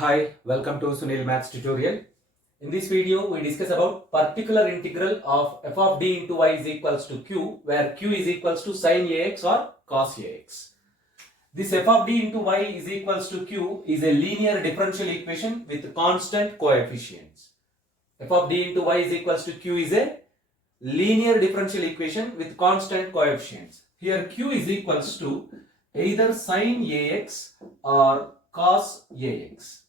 Hi, welcome to Sunil Maths tutorial. In this video, we discuss about particular integral of f of d into y is equals to q, where q is equals to sin ax or cos ax. This f of d into y is equals to q is a linear differential equation with constant coefficients. F of d into y is equals to q is a linear differential equation with constant coefficients. Here q is equals to either sin ax or cos ax.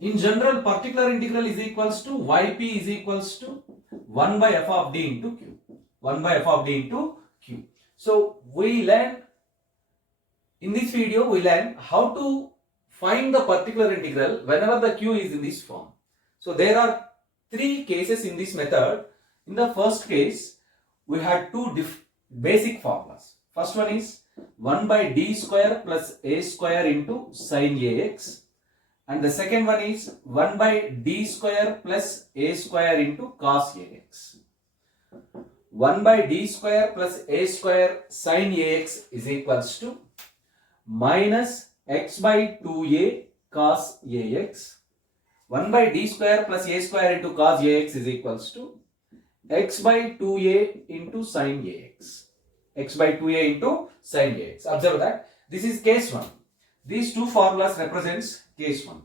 In general, particular integral is equals to yp is equals to 1 by f of d into q. 1 by f of d into q. So we learn in this video, we learn how to find the particular integral whenever the q is in this form. So there are three cases in this method. In the first case, we had two basic formulas. First one is 1 by d square plus a square into sin ax. And the second one is 1 by d square plus a square into cos ax. 1 by d square plus a square sin ax is equals to minus x by 2a cos ax. 1 by d square plus a square into cos ax is equals to x by 2a into sin ax. X by 2a into sin ax. Observe that this is case 1. These two formulas represents case 1.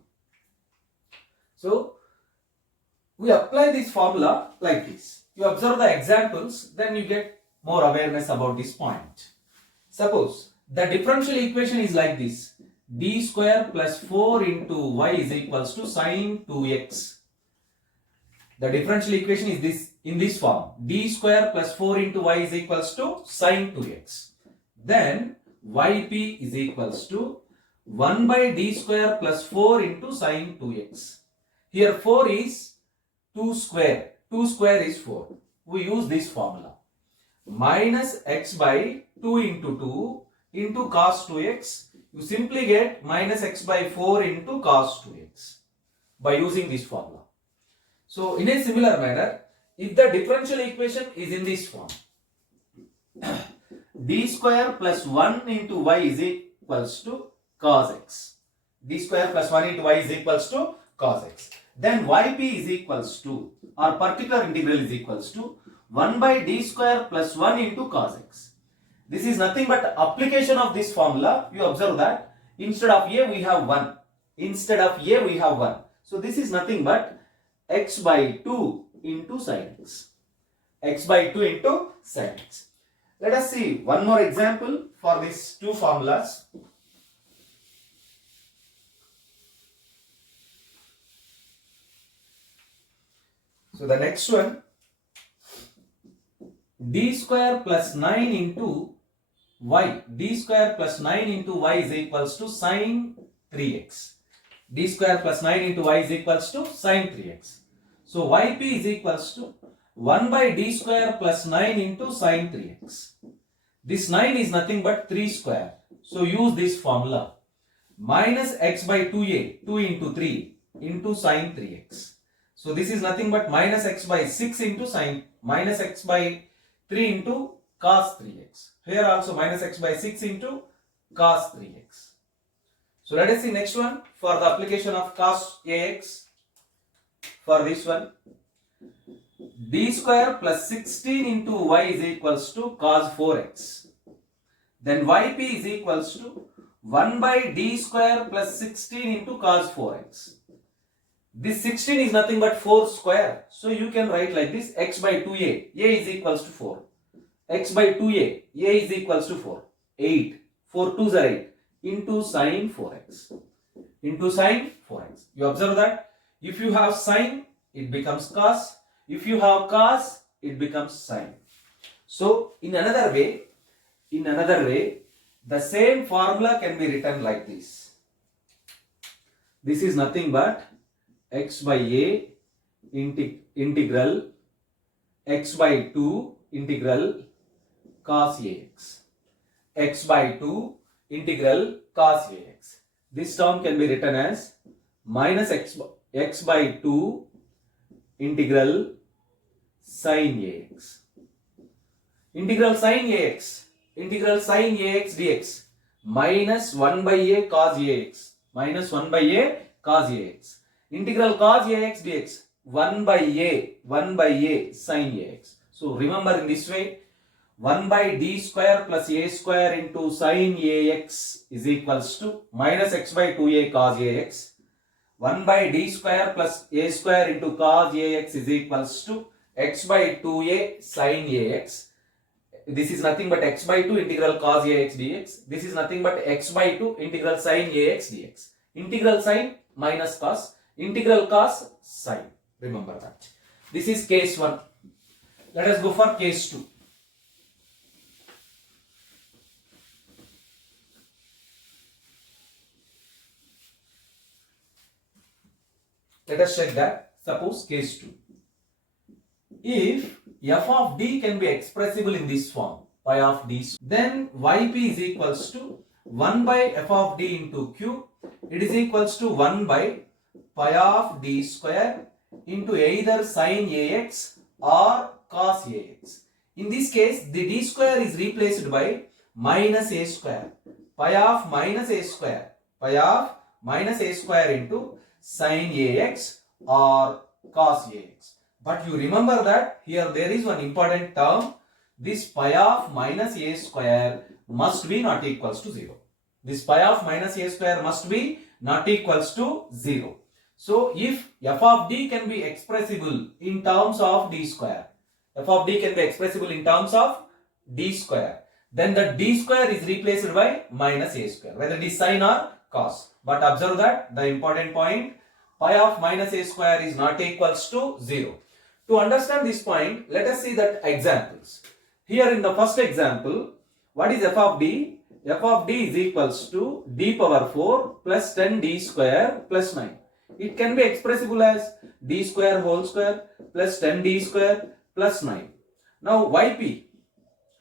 So we apply this formula like this. You observe the examples, then you get more awareness about this point. Suppose the differential equation is like this. D square plus 4 into y is equals to sin 2x. The differential equation is this in this form. D square plus 4 into y is equals to sin 2x. Then yp is equals to 1 by d square plus 4 into sin 2x. Here 4 is 2 square. 2 square is 4. We use this formula. Minus x by 2 into 2 into cos 2x. You simply get minus x by 4 into cos 2x by using this formula. So in a similar manner, if the differential equation is in this form, d square plus 1 into y is equals to cos x. D square plus 1 into y is equals to cos x. Then yp is equals to, or particular integral is equals to 1 by d square plus 1 into cos x. This is nothing but application of this formula. You observe that instead of a we have 1. Instead of a we have 1. So this is nothing but x by 2 into sin x. X by 2 into sin x. Let us see one more example for these two formulas. So the next one, d square plus 9 into y. D square plus 9 into y is equals to sin 3x. D square plus 9 into y is equals to sin 3x. So yp is equals to 1 by d square plus 9 into sin 3x. This 9 is nothing but 3 square. So use this formula. Minus x by 2a, 2 into 3 into sin 3x. So this is nothing but minus x by 6 into sin, minus x by 3 into cos 3x. Here also minus x by 6 into cos 3x. So let us see next one for the application of cos ax. For this one, d square plus 16 into y is equals to cos 4x. Then yp is equals to 1 by d square plus 16 into cos 4x. This 16 is nothing but 4 square. So you can write like this, x by 2a, a is equals to 4. X by 2a, a is equals to 4. 8. 4 2s are 8 into sin 4x. Into sin 4x. You observe that if you have sin, it becomes cos. If you have cos, it becomes sin. So in another way, the same formula can be written like this. This is nothing but x by a integral x by 2 integral cos ax. X by 2 integral cos ax. This term can be written as minus x by 2 integral sin ax. Integral sin ax dx minus 1 by a cos ax. Minus 1 by a cos ax. Integral cos ax dx 1 by a sin ax. So remember in this way, 1 by d square plus a square into sin ax is equals to minus x by 2a cos ax. 1 by d square plus a square into cos ax is equals to x by 2a sin ax. This is nothing but x by 2 integral cos ax dx. This is nothing but x by 2 integral sin ax dx. Integral sin minus cos, integral cos sin. Remember that. This is case 1. Let us go for case 2. Let us check that. Suppose case 2. If f of d can be expressible in this form, pi of d, then yp is equals to 1 by f of d into q. It is equals to 1 by pi of d square into either sin ax or cos ax. In this case, the d square is replaced by minus a square. Pi of minus a square. Pi of minus a square into sin ax or cos ax. But you remember that here there is one important term. This pi of minus a square must be not equals to 0. This pi of minus a square must be not equals to 0. So if f of d can be expressible in terms of d square, f of d can be expressible in terms of d square, then the d square is replaced by minus a square, whether it is sin or cos. But observe that the important point, pi of minus a square is not equals to 0. To understand this point, let us see that examples. Here in the first example, what is f of d? F of d is equals to d power 4 plus 10d square plus 9. It can be expressible as d square whole square plus 10d square plus 9. Now yp,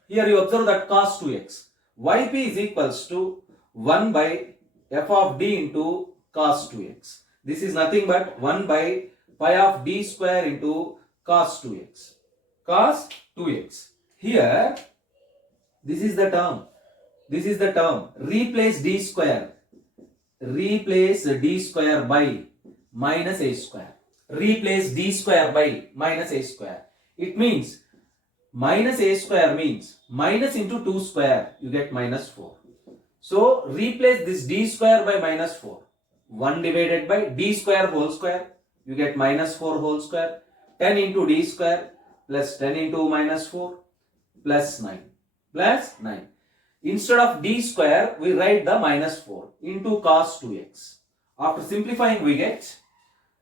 here you observe that cos 2x. Yp is equals to 1 by f of d into cos 2x. This is nothing but 1 by pi of d square into cos 2x. Cos 2x. Here, this is the term. This is the term. Replace d square. Replace d square by minus a square. Replace d square by minus a square. It means minus a square means minus into 2 square. You get minus 4. So, replace this d square by minus 4. 1 divided by d square whole square. You get minus 4 whole square. 10 into d square plus 10 into minus 4 plus 9. Plus 9. Instead of d square, we write the minus 4 into cos 2x. After simplifying, we get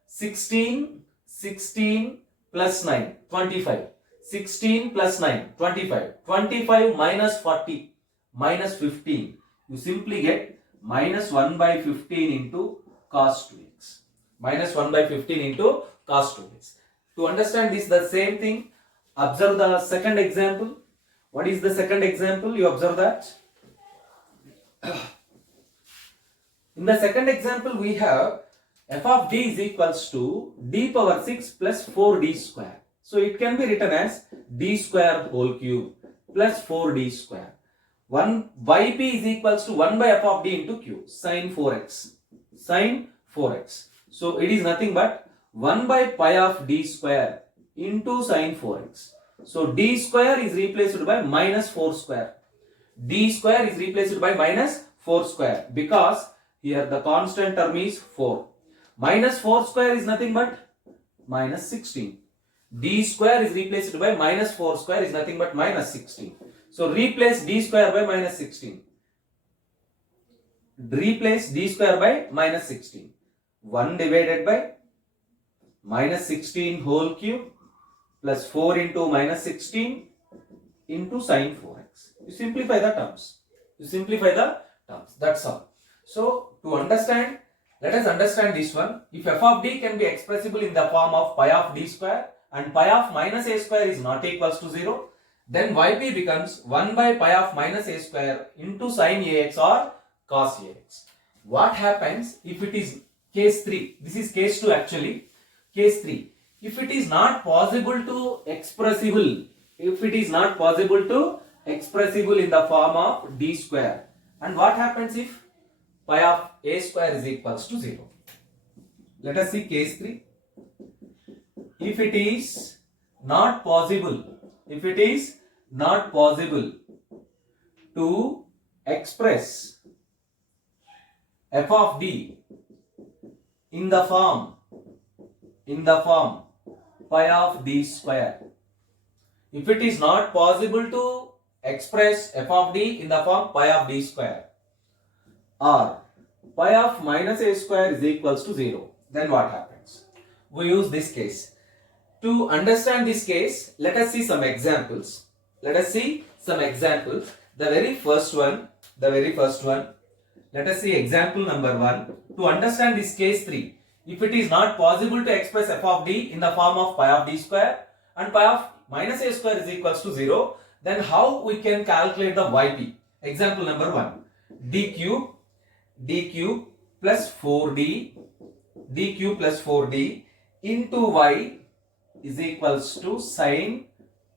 16 plus 9, 25. 16 plus 9, 25. 25 minus 40, minus 15. You simply get minus 1 by 15 into cos 2x. Minus 1 by 15 into cos 2x. To understand this, the same thing, observe the second example. What is the second example? You observe that. In the second example, we have f of d is equals to d power 6 plus 4d square. So it can be written as d square whole cube plus 4d square. Yp is equals to 1 by f of d into q, sin 4x. Sin 4x. So it is nothing but 1 by pi of d square into sin 4x. So d square is replaced by minus 4 square. D square is replaced by minus 4 square because here the constant term is 4. Minus 4 square is nothing but minus 16. D square is replaced by minus 4 square is nothing but minus 16. So replace d square by minus 16. Replace d square by minus 16. 1 divided by minus 16 whole cube plus 4 into minus 16 into sin 4x. You simplify the terms. That's all. So to understand, let us understand this one. If f of d can be expressible in the form of pi of d square and pi of minus a square is not equals to 0, then yp becomes 1 by pi of minus a square into sin ax or cos ax. What happens if it is case 3? This is case 2 actually. Case 3. If it is not possible to expressible in the form of d square, and what happens if pi of a square is equals to 0? Let us see case 3. If it is not possible, to express f of d in the form pi of d square. If it is not possible to express f of d in the form pi of d square, or pi of minus a square is equals to 0, then what happens? We use this case. To understand this case, let us see some examples. The very first one, let us see example number 1. To understand this case 3, if it is not possible to express f of d in the form of pi of d square and pi of minus a square is equals to 0, then how we can calculate the yp? Example number 1. d cube plus 4d into y is equals to sine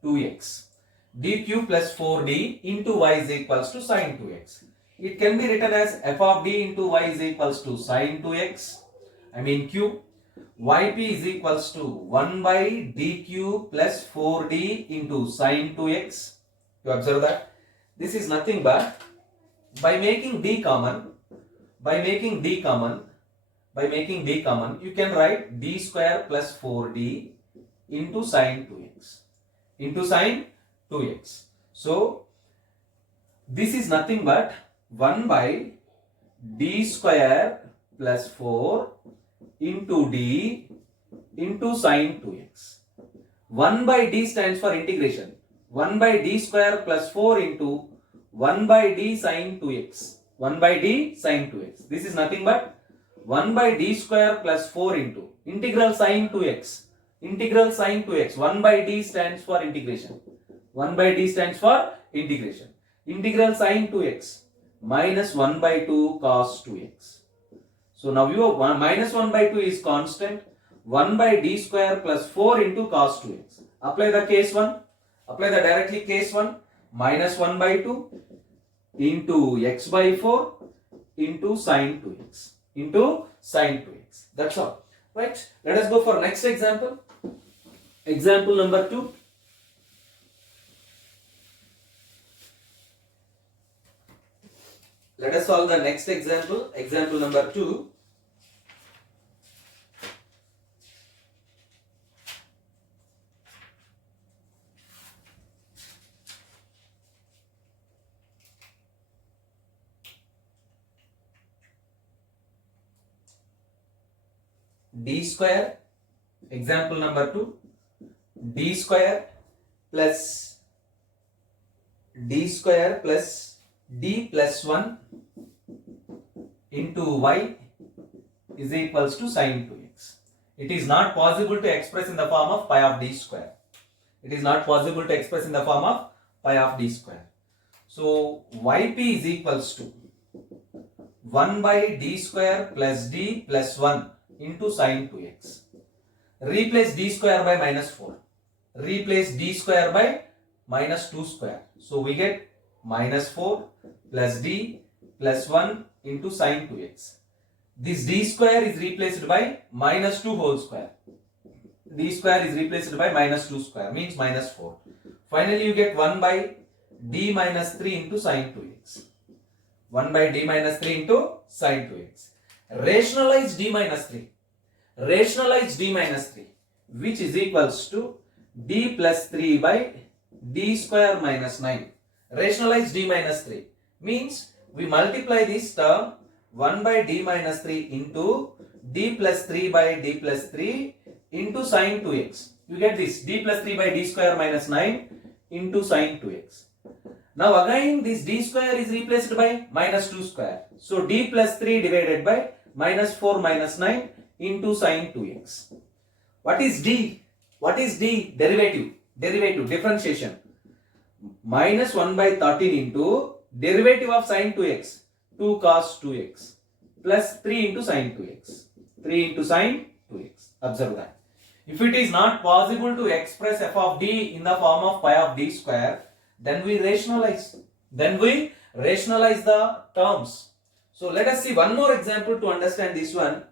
2x. d cube plus 4d into y is equals to sine 2x. It can be written as f of d into y is equals to sine 2x, cube. Yp is equals to 1 by d cube plus 4d into sine 2x. You observe that this is nothing but by making d common, you can write d square plus 4d into sine 2x. So this is nothing but 1 by d square plus 4 into d into sine 2x. 1 by d stands for integration. 1 by d square plus 4 into 1 by d sine 2x. This is nothing but 1 by d square plus 4 into integral sine 2x. 1 by d stands for integration. Integral sine 2x minus 1 by 2 cos 2x. So now minus 1 by 2 is constant. 1 by d square plus 4 into cos 2x. Apply the case 1. Minus 1 by 2 into x by 4 into sine 2x. That's all. Right? Let us go for next example. Example number 2. Let us solve the next example. Example number 2. D square, example number 2, d square plus d plus 1 into y is equals to sine 2x. It is not possible to express in the form of pi of d square. So yp is equals to 1 by d square plus d plus 1 into sine 2x. Replace d square by minus 4. Replace d square by minus 2 square. So we get minus 4 plus d plus 1 into sine 2x. This d square is replaced by minus 2 whole square. D square is replaced by minus 2 square, means minus 4. Finally you get 1 by d minus 3 into sine 2x. 1 by d minus 3 into sine 2x. Rationalize d minus 3, which is equals to d plus 3 by d square minus 9. Rationalize d minus 3 means we multiply this term 1 by d minus 3 into d plus 3 by d plus 3 into sine 2x. You get this d plus 3 by d square minus 9 into sine 2x. Now again this d square is replaced by minus 2 square. So d plus 3 divided by minus 4 minus 9 into sine 2x. What is d? Derivative, differentiation. Minus 1 by 13 into derivative of sine 2x, 2 cos 2x, plus 3 into sine 2x. Observe that. If it is not possible to express f of d in the form of pi of d square, then we rationalize. The terms. So let us see one more example to understand this one.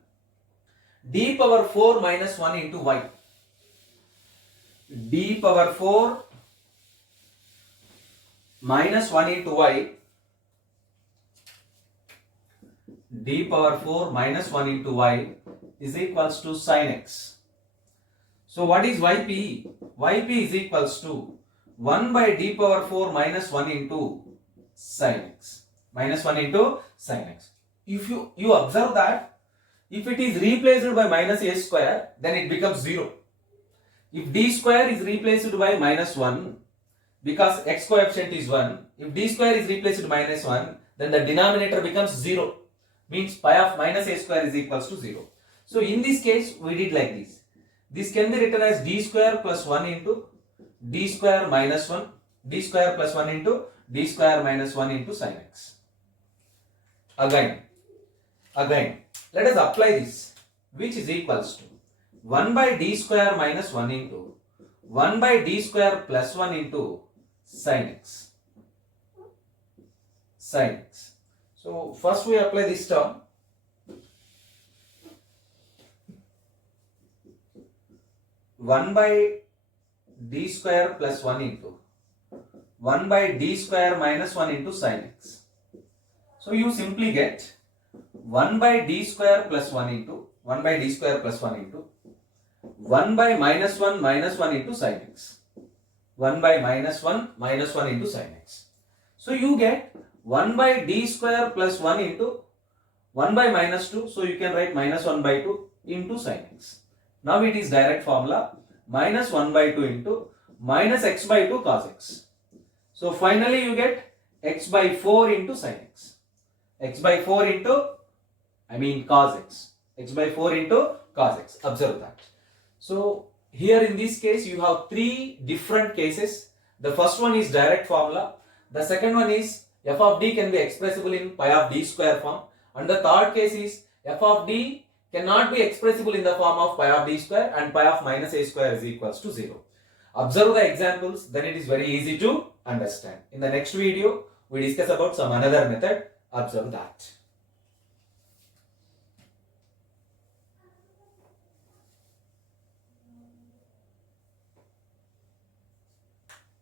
d power 4 minus 1 into y. d power 4 minus 1 into y. d power 4 minus 1 into y is equals to sin x. So what is yp? yp is equals to 1 by d power 4 minus 1 into sin x. Minus 1 into sin x. If you observe that if it is replaced by minus a square, then it becomes 0. If d square is replaced by minus 1, because x coefficient is 1, if d square is replaced by minus 1, then the denominator becomes 0. Means pi of minus a square is equals to 0. So in this case, we did like this. This can be written as d square plus 1 into d square minus 1, d square plus 1 into d square minus 1 into sin x. Again, let us apply this, which is equals to 1 by d square minus 1 into 1 by d square plus 1 into sin x. Sin x. So first we apply this term. One by d square plus 1 into 1 by d square minus 1 into sin x. So you simply get 1 by d square plus 1 into 1 by d square plus 1 into 1 by minus 1 into sin x. 1 by minus 1 into sin x. So you get 1 by d square plus 1 into 1 by minus 2. So you can write minus 1 by 2 into sin x. Now it is direct formula, minus 1 by 2 into minus x by 2 cos x. So finally you get x by 4 into sin x. X by 4 into, cos x. X by 4 into cos x. Observe that. So here in this case you have three different cases. The first one is direct formula. The second one is f of d can be expressible in pi of d square form. And the third case is f of d cannot be expressible in the form of pi of d square, and pi of minus a square is equals to 0. Observe the examples, then it is very easy to understand. In the next video, we discuss about some another method. Observe that.